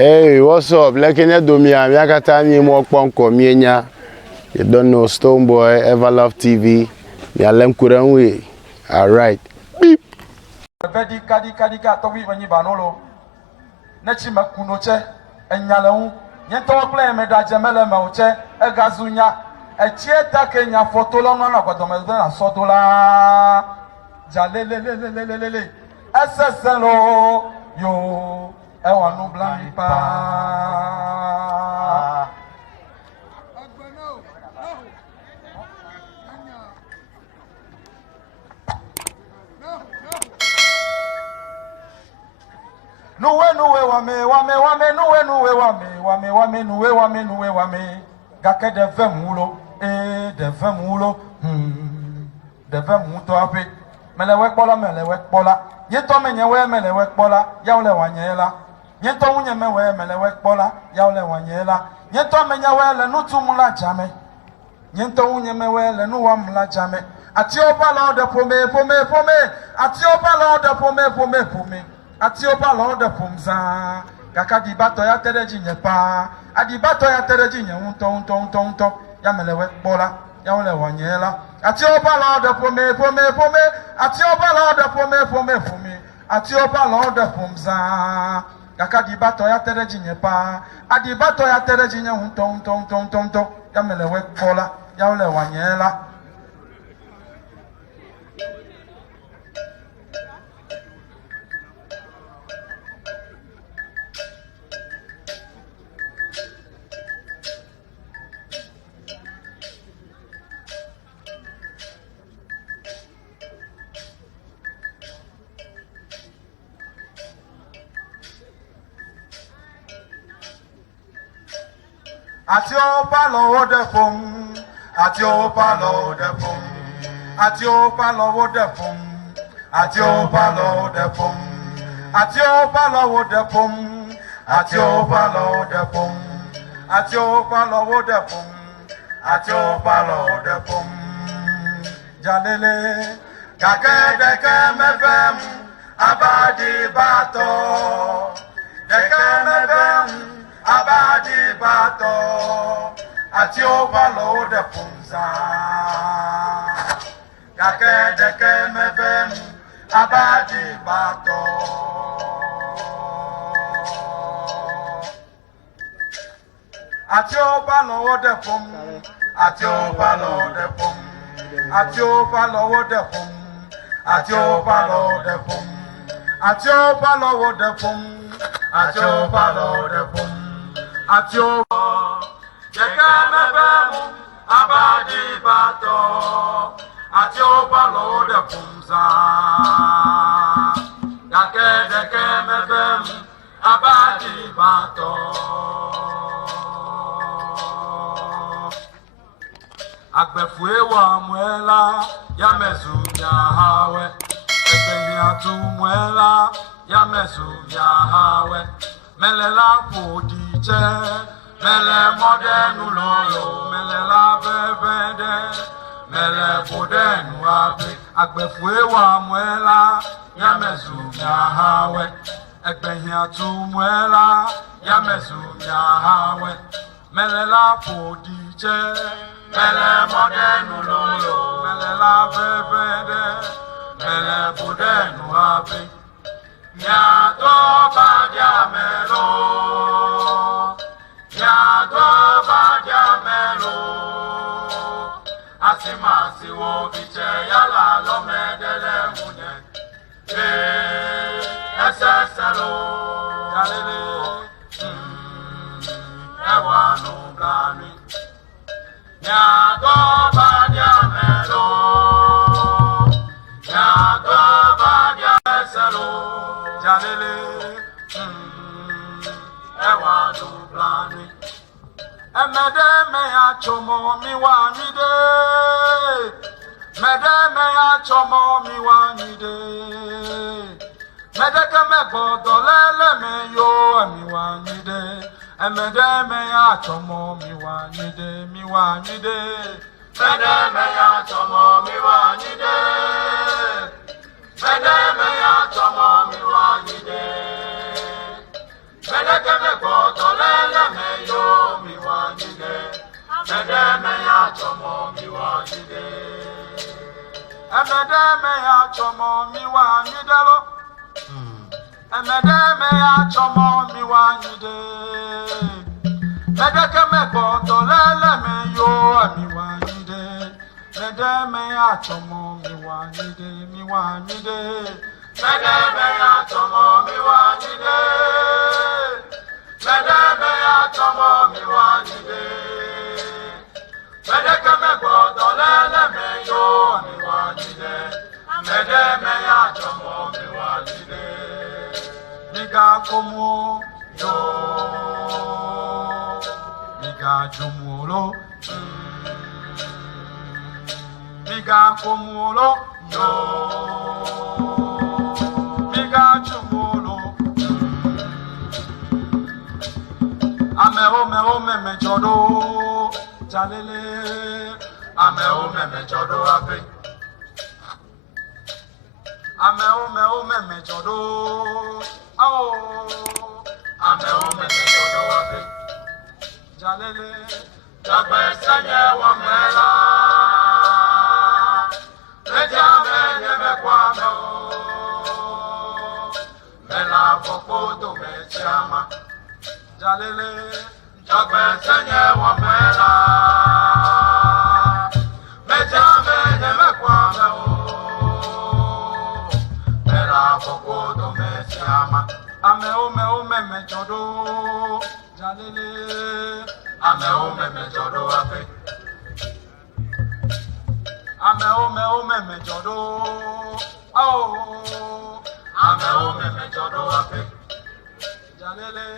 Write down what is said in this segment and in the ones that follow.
Hey, what's up? Lekenya Domia, Yakata ni mo ponko mienya. You don't know Stonebwoy, Everlove TV. Ya lem kuranwe. All right. Beep. Vedi kadi ka to wi banyi banolo. Na chi makuno che enyalehu. Nyento plan me da jemele me uche e gazunya. E chieta Kenya fotolo na kwadomo na sodola. Jalelelelelelele. SSLO yo. I want no blind pa. No way, wame. Gake de vemulo, de vemulo, de vemuto ape. Melewek bola. Yeto menyewe melewek bola, yaule wanyela. Yeto unye mewe melewek bola, yaule wanyela. Yeto menyewe le nutumula jame. Yeto unye mewe le nuwamula jame. Atiopa la de pome. Atiopa la de pome. Atiopa la de pomza. Kaka dibato ya tereji nyepa. Adibato ya tereji nye unto. Ya melewek bola, yaule wanyela. Atiopa la de pome. Atiopa la de pome. Atiopa la de pomza. Kaka dibato ya tereji nyepa. Adibato ya tereji nye unto. Ya melewek bola, yaule wanyela. Atiopa lo de pom. Atiopa lo de pom. Atiopa lo de pom. Atiopa lo de pom. Atiopa lo de pom. Atiopa lo de pom. Atiopa lo de pom. Atiopa lo de pom. Jalele. Kake deke mevem. Abadi bato. Deke mevem. Abadi bato, Atiopa lo de punza. Kake deke mevem, abadi bato. Atiopa lo de pum, Atiopa lo de pum, Atiopa lo de pum, Atiopa lo de pum, Atiopa lo de pum, Atiopa lo de pum. Atiopa, dekeme bemu, abadi bato. Atiopa lo de pumza. Dekeme bemu, abadi bato. Agbefue wa mwela, ya mezu ya hawe. Ekbengi atu mwela, ya mezu ya hawe. Melela podiche, mele modenu lolo, melela bebede, mele podenu abe. Agbefue wa mwela, ya mezu ya hawe. Ekbenhi atu mwela, ya mezu ya hawe. Melela podiche, mele modenu lolo, melela bebede, mele podenu abe. Nyato badiamelo, asimasi wo biche yala lo medele munye, eseselo, jalele, ewa no blami. Nyato badiamelo, jalele, ewa no blami. Emede me ya chomo mi wanide. Mede me ya chomo mi wanide. Mede ke me bodo lele me yo mi wanide. Emede me ya chomo mi wanide. Mede me ya chomo mi wanide. Mede me ya chomo mi wanide. Mede ke me bodo me ya chomo mi wanyide. Medeke me boto lele me yo mi wanyide. Mede me ya chomo mi wanyide, mi wanyide. Mede me ya chomo mi wanyide. Mede me ya chomo mi wanyide. Medeke me boto lele me yo mi wanyide. Mede me ya chomo mi wanyide. Miga komo yo, miga jumulo, miga komulo yo, miga jumulo. Ame me jodo, jalele. Ame me jodo abe. Ame me jodo. Oh, ame me jodo abe. Jalele, jagbe sanye wa mela. Leja me nyeme kwa me o. Mela foko do me chama. Jalele, jagbe sanye wa mela. Leja me nyeme kwa me o. Mela foko do me chama. Ame me jodo. Jalele, ame me jodo ape. Ame me jodo. Oh, ame me jodo ape. Jalele,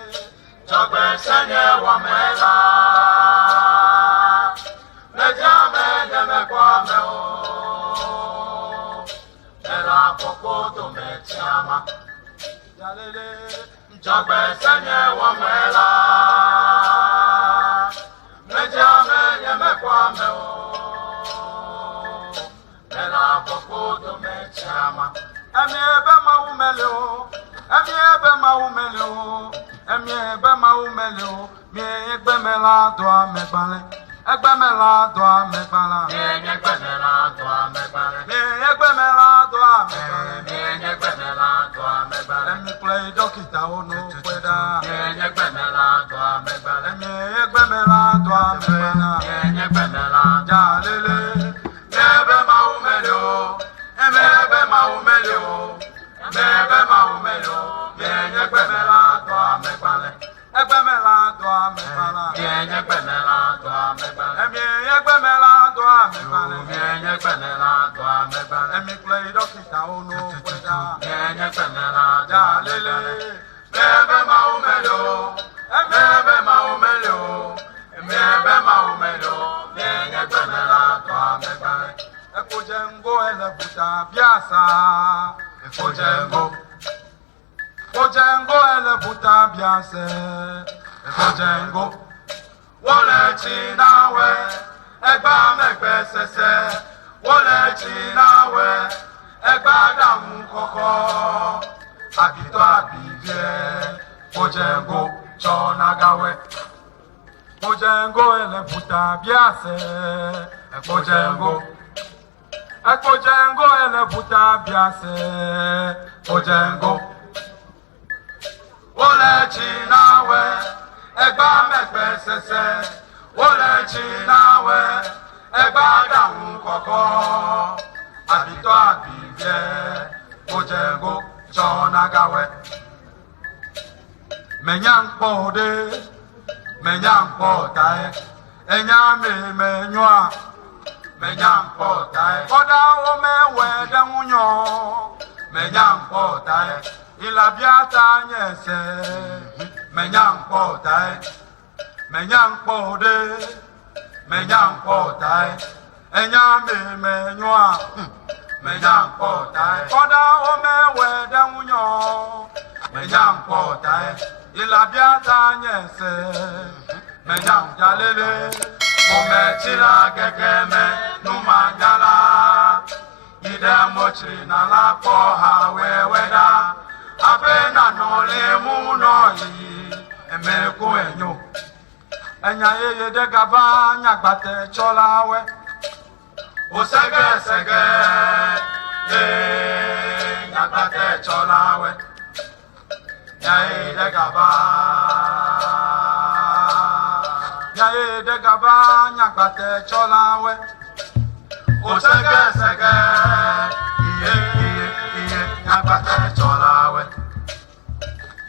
jagbe sanye wa mela. Leja me nyeme kwa me o. Mela poko to me chama. Jalele, jagbe sanye wa mela. Leja me nyeme kwa me o. Mela poko to me chama. Emi ebe ma umele o. Emi ebe ma umele o. Emi ebe ma umele o. Mi egbe me la do amegbale. Egbe me la do amegbala. Mi egbe me la do amegbale. Mi egbe me la do amegbale. Mi egbe me la do amegbale. Emi play dokita ono kweda. Mi egbe me la do amegbale. Emi egbe me la do amegbala. Mi egbe me la jalele. Ebe ma umele o. Emi ebe ma umele o. Emi ebe ma umele o. Mi egbe me la do amegbale. Egbe me la do amegbala. Mi egbe me la do amegbale. Emi egbe me la do amegbale. Mi egbe me la do amegbale. Emi play dokita ono kweda. Mi egbe me la jalele. Ebe ma umele o. Emi ebe ma umele o. Emi ebe ma umele o. Mi egbe me la do amegbale. Ekojengo elebuta biasa. Ekojengo. Ekojengo elebuta biase. Ekojengo. Wole chinawe. Egba megbe sese. Wole chinawe. Egba damu koko. Abito abivye. Ekojengo chonagawe. Ekojengo elebuta biase. Ekojengo. Ekojengo elebuta biase. Ekojengo. Wole chinawe. Egba megbe sese. Wole chinawe. Egba damu koko. Abito abivye. Ekojengo chonagawe. Menyankpode. Menyankpotae. Enyame menywa. Menyankpotae. Oda ome wede unyo. Menyankpotae. Ilabiata nyese. Menyankpotae. Menyankpode. Menyankpotae. Enyame menywa. Menyankpotae. Oda ome wede unyo. Menyankpotae. Ilabiata nyese. Menyanjalele. Omechila gegeme numanyala. Ide mochiri na lapo ha weweda. Abena nole muno yi. Emeku enyo. Enya yeye de gaba nyagbate cholawe. Osege sege. Nyagbate cholawe. Yae de gaba. Yae de gaba nyakate cholawe. Osege sege. Iye nyakate cholawe.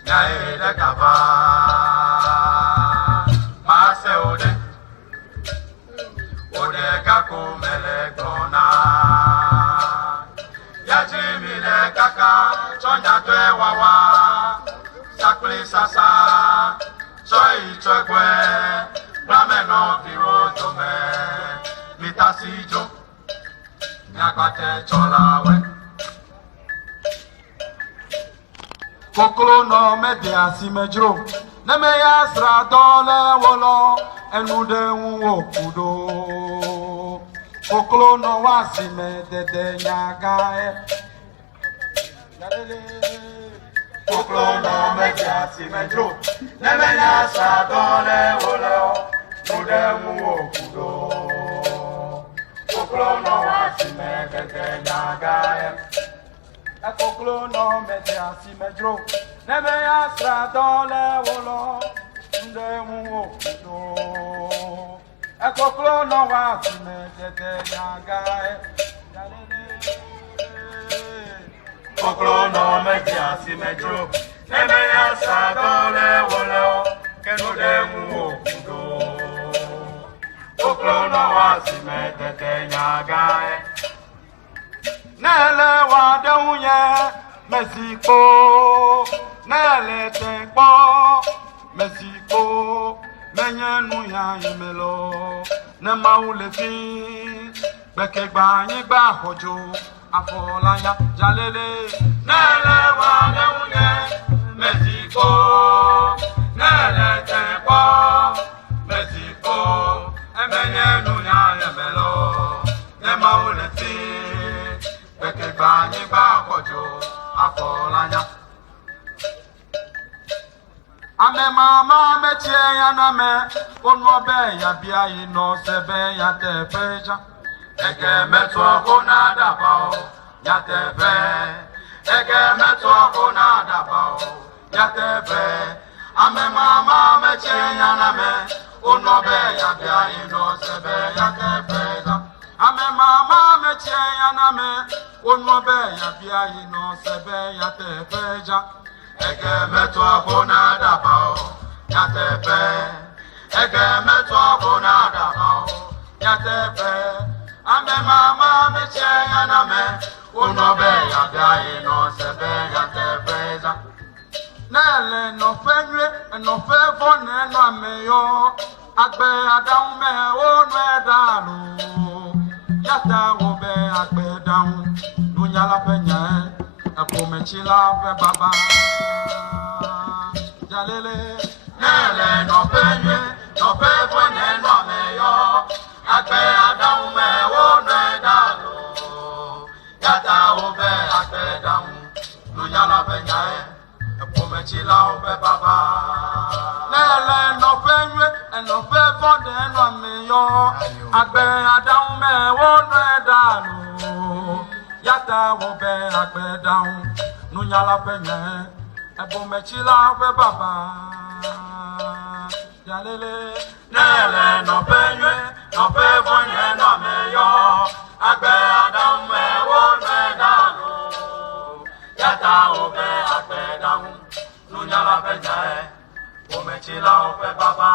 Yae de gaba. Mase ode. Ode kako mele gona. Yajimile kaka chonya twe wawa. Sakle sasa choi chokwe brameno biwo tome mitasijo nyakate cholawe kokolo no media simejro neme ya sra dole wolo enude wo kudo kokolo no wasime dede nyaga Koklo no media si medro, nemenya sa dole wolo, mude mu okudo. Koklo no wasi megete nyagaye. Koklo no media si medro, nemenya sa dole wolo, mude mu okudo. Koklo no wasi megete nyagaye. Koklo no media si medro, nemenya sa dole wolo, kenude mu okudo. Koklo no wasi medete nyagaye. Nele wa deunye Mexico, nele tenkpo Mexico, menye nu ya imelo, ne maule fi, beke gba yin gba hojo. Afolanya jalele nele wa deunye Mexico nele tenkpo Mexico emenye nunya yemelo ne maule fi beke gbanyi gba kojo afolanya ame mama mechie ya na me onu obe ya bia yi no sebe ya tepeja Ege metu ọkụ na-adaba o, ya tebe. Ege metu ọkụ na-adaba o, ya tebe. Ame mama mechie ya na me, unobe ya bịa ino sebe ya tebe. Ame mama mechie ya na me, unobe ya bịa ino sebe ya tebe. Ege metu ọkụ na-adaba o, ya tebe. Ege metu ọkụ na-adaba o, ya tebe. Ame mama mechie ya na me, unobe ya bịa ino sebe ya tebeza. Nele no fenwe, no fevo ne no ameyo, agbe adaun me onu edalu. Yata wobe agbe daun, nunya la penya, epo mechi la fe baba. Jalele, nele no fenwe, no fevo ne no ameyo, agbe adaun me onu edalu. Yata wobe agbe daun, nunya la penya, epo mechi la fe baba. Nele no fenwe, no fevo ne no ameyo, agbe adaun me onu edalu. Yata wobe agbe daun, nunya la penya, epo mechi la fe baba. Jalele, nele no fenwe, no fevo ne no ameyo, agbe adaun me onu edalu. Yata wobe agbe daun, nunya la penya, omechila ofe baba.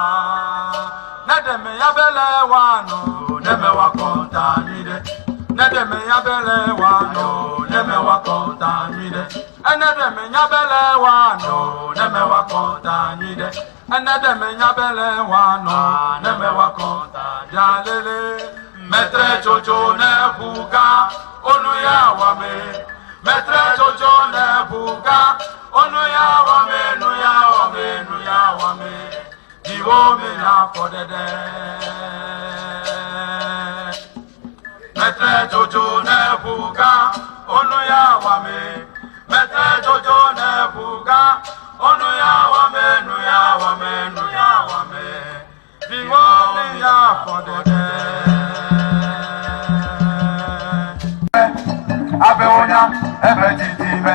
Nedeme ya bele wano, neme wa konta nide. Nedeme ya bele wano, neme wa konta nide. Nedeme ya bele wano, neme wa konta nide. Nedeme ya bele wano, neme wa konta jalele. Metre jojo ne buga, onu ya wame. Metre jojo ne buga, onu ya wame, nu ya wame, nu ya wame. Diwo me na fodede. Metre jojo ne buga, onu ya wame. Metre jojo ne buga, onu ya wame, nu ya wame, nu ya wame. Diwo me ya fodede. Abe onya, ebe titime,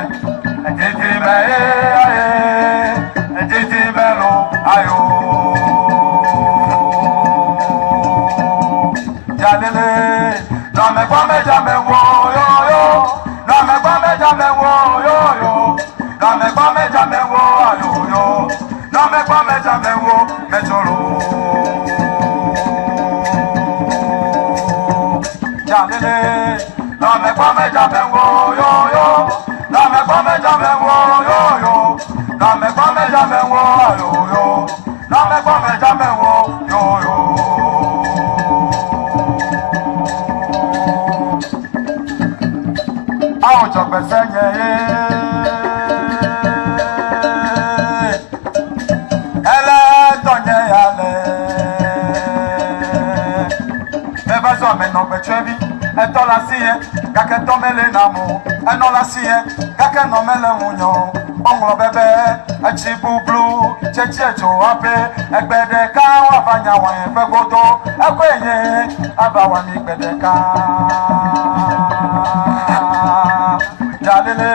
jamais wo mejoro jalele no me come jamais wo yo yo no me come jamais wo yo yo no me come jamais wo yo yo no me come jamais wo yo yo ao chokbe senye no me chevi e to la sie ka ke to mele na mo e no la sie ka ke no mele unyo onlo bebe e chi bublu cheche jo ape e gbede ka wa banya wa e fe godo e ko eye aba wa ni gbede ka jalele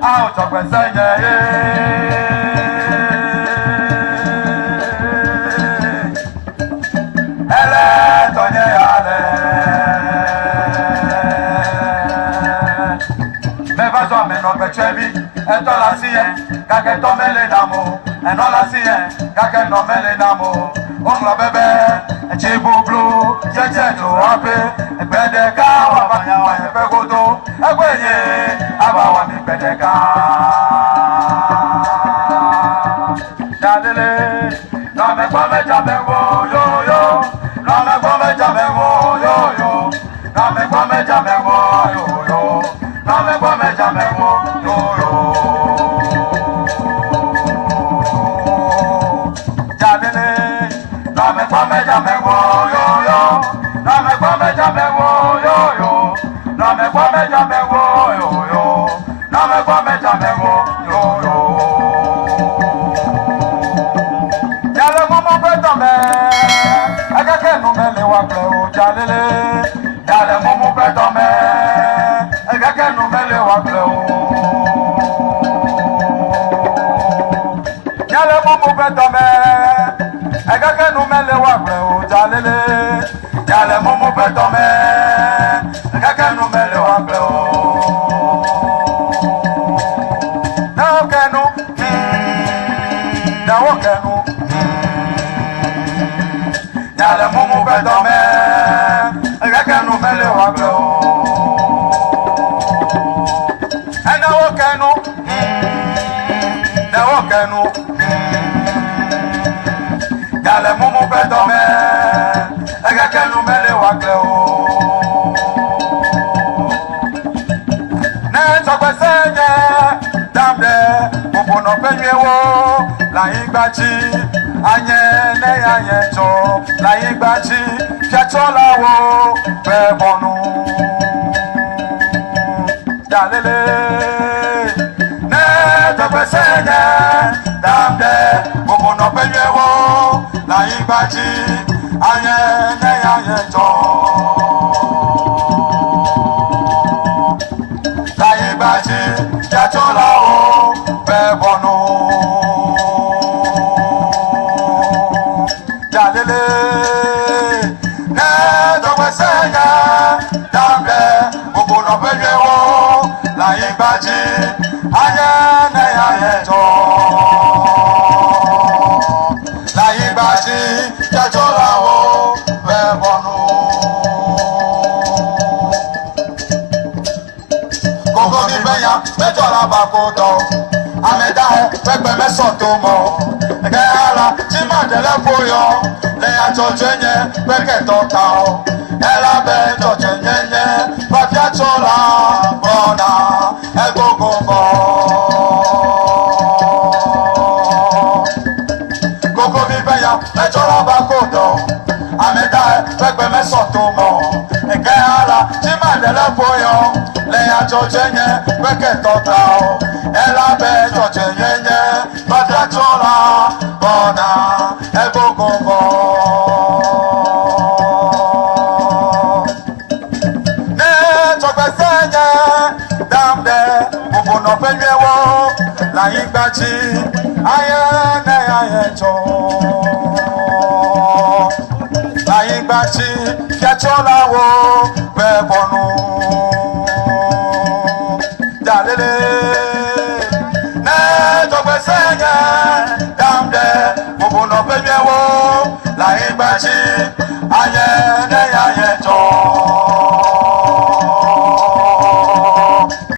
a o to gbe seye chevi e to la sie ka ke to mele damo e no la sie ka ke no mele damo on la bebe e chi bublu cheche jo ape e gbede ka wa ba ya wa e fe godo e gwenye aba wa mi gbede ka dalele no me kwa me jabe wo yo yo no me kwa me jabe wo yo yo no me kwa me jabe wo yo yo no me kwa me jabe wo Yale mumu petome, kaka no mele wa pleo. Na okenu, na okenu. Yale mumu petome, kaka no mele wa pleo. Na okenu, na okenu. Yale mumu petome. Kenu mele wa gleo ne chokwe senye damde bubu no penye wo la igbachi anye ne anye cho la igbachi fiachola wo bebonu dalele ne chokwe senye damde bubu no penye wo la igbachi anye ne anye cho la igbachi fiachola wo bebonu dalele ne chokwe senye damde bubu no penye wo la igbachi anye ne anye cho la igbachi fiachola wo bebonu koko ni beya mejola bakodo ameda pepe mesoto mo ke ala ti ma dele foyo le ajojenye peke tota o ela be jojenye ba fiachola bona egogogo koko ni beya mejola bakodo ameda pepe mesoto mo ke ala ti ma dele foyo le ajojenye peke tota o ela be jojenye ba fiachola bona egogogo ne chokwesenye damde bubu no penyewo la igbachi aye ne aye cho la igbachi fiachola wo bebonu